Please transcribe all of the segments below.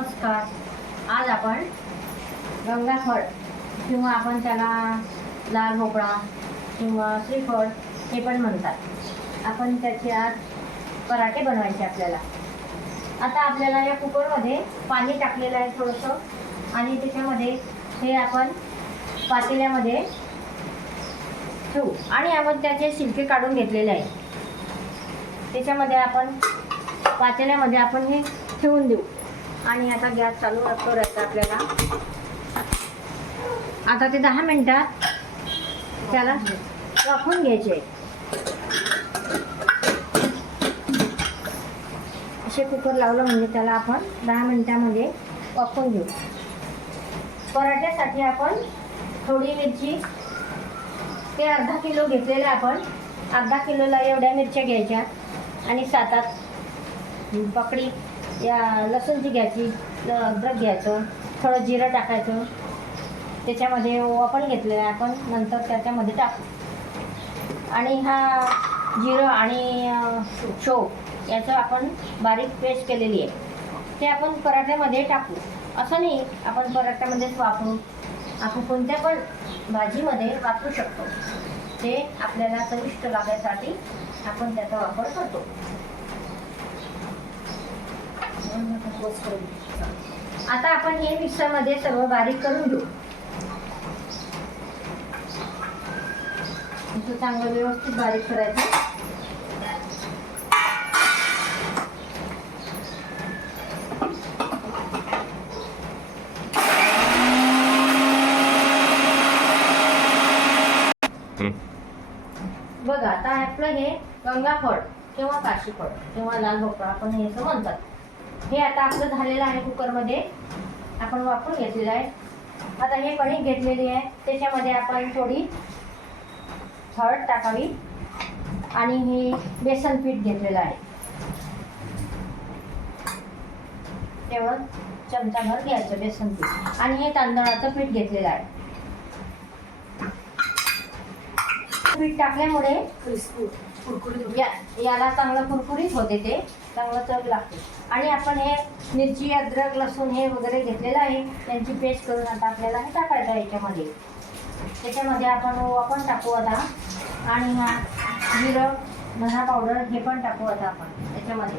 नमस्कार. आज आपण गंगाफळ किंवा आपण त्याला लाल भोपळा किंवा श्रीफळ हे पण म्हणतात. आपण त्याचे आज पराठे बनवायचे आपल्याला. आता आपल्याला या कुकरमध्ये पाणी टाकलेलं आहे थोडंसं आणि त्याच्यामध्ये हे आपण पातेल्यामध्ये ठेवू. आणि आपण त्याचे शिलके काढून घेतलेले आहे. त्याच्यामध्ये आपण पातेल्यामध्ये आपण हे ठेवून देऊ. आणि आता गॅस चालू करायचा आपल्याला. आता ते दहा मिनिटात त्याला वाफून घ्यायचे. असे कुकर लावलं म्हणजे त्याला आपण दहा मिनिटामध्ये वाफून घेऊ. पराठ्यासाठी आपण थोडी मिरची ते अर्धा किलो घेतलेलं आपण. अर्धा किलोला एवढ्या मिरच्या घ्यायच्या आणि सात आठ पकडी. या लसूणची घ्यायची अद्रक घ्यायचं थोडं जिरं टाकायचं. त्याच्यामध्ये ओवा पण घेतलेला आहे आपण नंतर त्याच्यामध्ये टाकू. आणि हा जिरं आणि शो शोप याचं आपण बारीक पेस्ट केलेली आहे. ते आपण पराठ्यामध्ये टाकू. असं नाही आपण पराठ्यामध्येच वापरू आपण कोणत्या पण भाजीमध्ये वापरू शकतो. ते आपल्याला चविष्ट लागण्यासाठी आपण त्याचा वापर करतो. आता आपण हे मिक्सरमध्ये सर्व बारीक करून घेऊ. चांगलं व्यवस्थित बारीक करायचं. बघा आता आपलं हे गंगाफळ किंवा काशीफळ किंवा लाल भोपळा आपण हे असं म्हणतात. हे आता आपलं झालेलं आहे कुकरमध्ये. आपण वापरून घेतलेलं आहे. आता हे कढई घेतलेली आहे. त्याच्यामध्ये आपण थोडी हळद टाकावी. आणि हे बेसन पीठ घेतलेलं आहे. तेवढं चमचाभर घ्यायचं बेसन पीठ. आणि हे तांदळाचं पीठ घेतलेलं आहे. पीठ टाकल्यामुळे या याला चांगलं कुरकुरीत होते ते. चांगलं चव लागते. आणि आपण हे मिरची अद्रक लसूण हे वगैरे घेतलेलं आहे. त्यांची पेस्ट करून आता आपल्याला हे टाकायचं याच्यामध्ये. त्याच्यामध्ये आपण ओवा पण टाकू आता. आणि हा जिरं धना पावडर हे पण टाकू आता आपण त्याच्यामध्ये.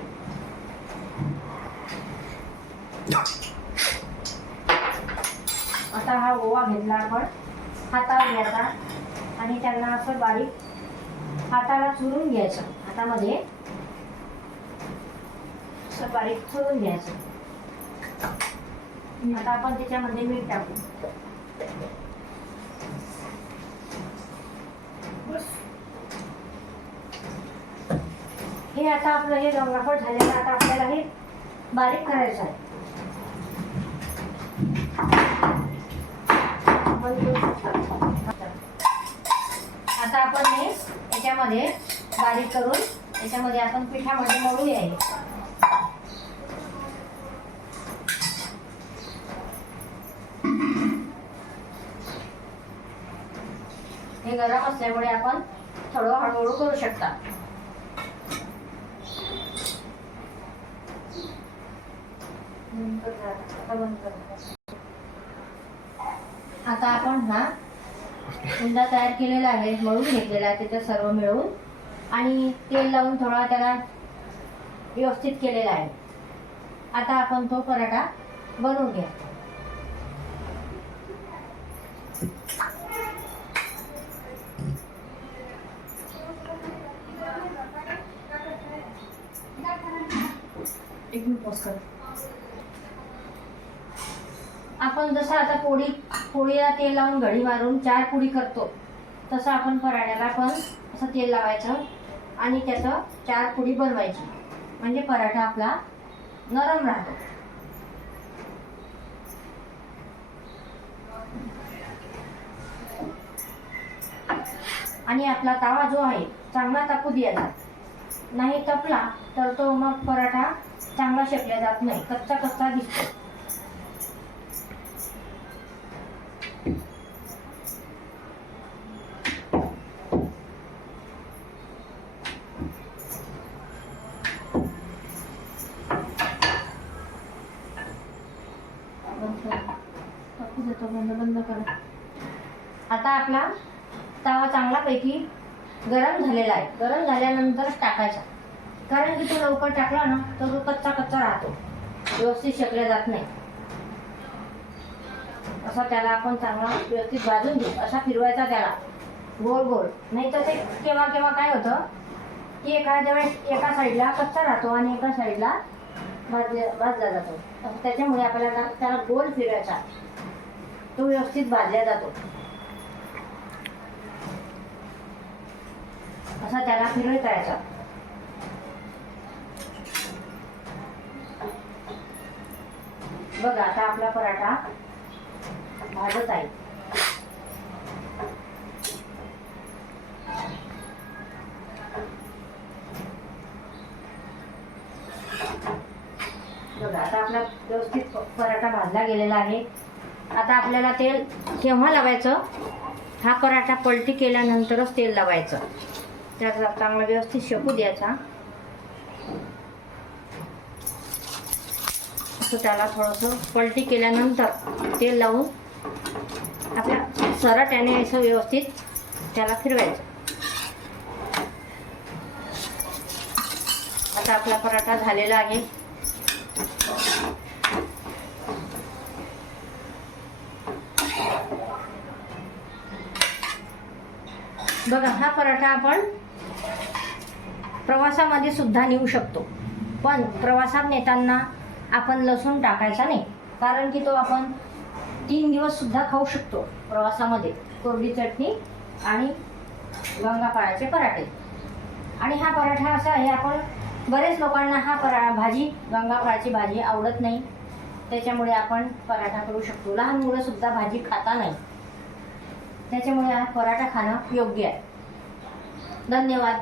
आता हा ओवा घेतला आपण. हातावर घ्यायचा आणि त्यांना असं बारीक हाताला चुरून घ्यायचं. हातामध्ये बारीक चुरून घ्यायचं. आता आपण त्याच्यामध्ये मीठ टाकू. हे आता आपलं हे रंगाफळ झालेलं आता आपल्याला हे बारीक करायचं आहे. आता आपण हे याच्यामध्ये बारीक करून याच्यामध्ये आपण पिठामध्ये मळूया हे हे गरम असल्यामुळे आपण थोडं हळूहळू करू शकता. आता आपण ना हुंडा तयार केलेला आहे मळून घेतलेला आहे त्याच्यात सर्व मिळवून आणि तेल लावून थोडा त्याला व्यवस्थित केलेला आहे. आता आपण तो पराठा बनवून घ्या एक मिनिट पॉज कर. आपण जसं आता पोळी पोळीला तेल लावून घडी मारून चार पोळी करतो तसं आपण पराठ्याला पण असं तेल लावायचं आणि त्याचं चार पोळी बनवायची. म्हणजे पराठा आपला नरम राहतो. आणि आपला तावा जो आहे चांगला तापू द्यायचा नाही तपला तर तो मग पराठा चांगला शेकला जात नाही. कच्चा कच्चा दिसतो टाकू देतो बंद बंद करा. आता आपला तवा चांगल्यापैकी गरम झालेला आहे. गरम झाल्यानंतरच टाकायचा. कारण की तो लवकर टाकला ना तर तो कच्चा कच्चा राहतो. व्यवस्थित शेकला जात नाही. असा त्याला आपण चांगला व्यवस्थित भाजून घेऊ. असा फिरवायचा त्याला. गोल गोल. नाही तर ते केव्हा केव्हा काय होतं की एखाद्या वेळेस एका साईडला कच्चा राहतो आणि एका साईडला भाजल्या भाजला जातो. त्याच्यामुळे आपल्याला त्याला गोल फिरवायचा तो व्यवस्थित भाजला जातो. असा त्याला फिरवत करायचा. बघा आता आपला पराठा भाजत आहे. बघा आता आपला व्यवस्थित पराठा भाजला गेलेला आहे. आता आपल्याला तेल केव्हा लावायचं? हा पराठा पलटी केल्यानंतरच तेल लावायचं. त्याचा चांगला व्यवस्थित शेकू द्यायचा. असं त्याला थोडंसं पलटी केल्यानंतर तेल लावून आपल्या सरट्याने असं व्यवस्थित त्याला फिरवायचं. आता आपला पराठा झालेला आहे. बघा हा पराठा आपण प्रवासामध्ये सुद्धा नेऊ शकतो. पण प्रवासात नेताना आपण लसूण टाकायचा नाही. कारण की तो आपण तीन दिवस सुद्धा खाऊ शकतो प्रवासामध्ये. कोरडी चटणी आणि गंगापाळाचे पराठे. आणि हा पराठा असा आहे आपण बरेच लोकांना हा परा भाजी गंगाफळाची भाजी आवडत नाही. त्याच्यामुळे आपण पराठा करू शकतो. लहान मुलंसुद्धा भाजी खाता नाही. त्याच्यामुळे हा पराठा खाणं योग्य आहे. धन्यवाद.